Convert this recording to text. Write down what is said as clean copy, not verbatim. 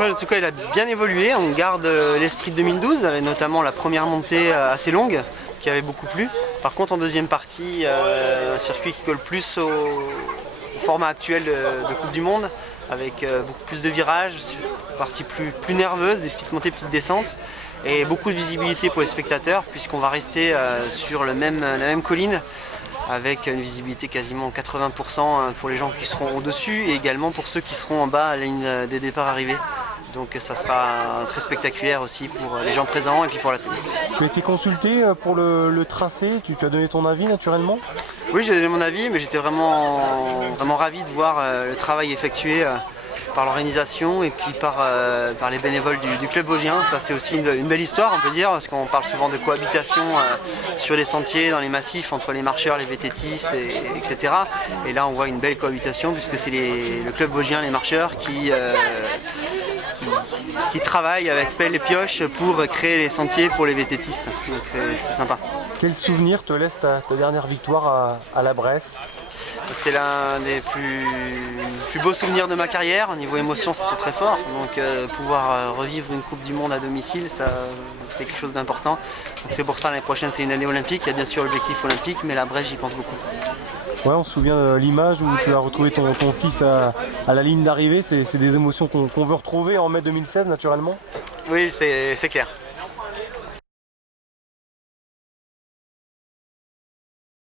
En tout cas, il a bien évolué, on garde l'esprit de 2012, avec notamment la première montée assez longue, qui avait beaucoup plu. Par contre, en deuxième partie, un circuit qui colle plus au format actuel de Coupe du Monde, avec beaucoup plus de virages, partie plus nerveuse, des petites montées, petites descentes, et beaucoup de visibilité pour les spectateurs, puisqu'on va rester sur la même colline, avec une visibilité quasiment 80% pour les gens qui seront au-dessus, et également pour ceux qui seront en bas à la ligne des départs arrivés. Donc ça sera très spectaculaire aussi pour les gens présents et puis pour la télé. Tu as été consulté pour le tracé, tu as donné ton avis naturellement? Oui, j'ai donné mon avis, mais j'étais vraiment ravi de voir le travail effectué par l'organisation et puis par les bénévoles du club vosgien. Ça c'est aussi une belle histoire, on peut dire, parce qu'on parle souvent de cohabitation sur les sentiers, dans les massifs, entre les marcheurs, les VTTistes, etc. Et là on voit une belle cohabitation puisque c'est le club vosgien, les marcheurs, qui travaillent avec pelle et pioche pour créer les sentiers pour les VTTistes. Donc c'est sympa. Quel souvenir te laisse ta dernière victoire à la Bresse? C'est l'un des plus beaux souvenirs de ma carrière. Au niveau émotion, c'était très fort. Donc pouvoir revivre une Coupe du Monde à domicile, c'est quelque chose d'important. C'est pour ça l'année prochaine, c'est une année olympique. Il y a bien sûr l'objectif olympique, mais la Bresse, j'y pense beaucoup. Ouais, on se souvient de l'image où tu as retrouvé ton fils à la ligne d'arrivée. C'est des émotions qu'on veut retrouver en mai 2016 naturellement. Oui, c'est clair.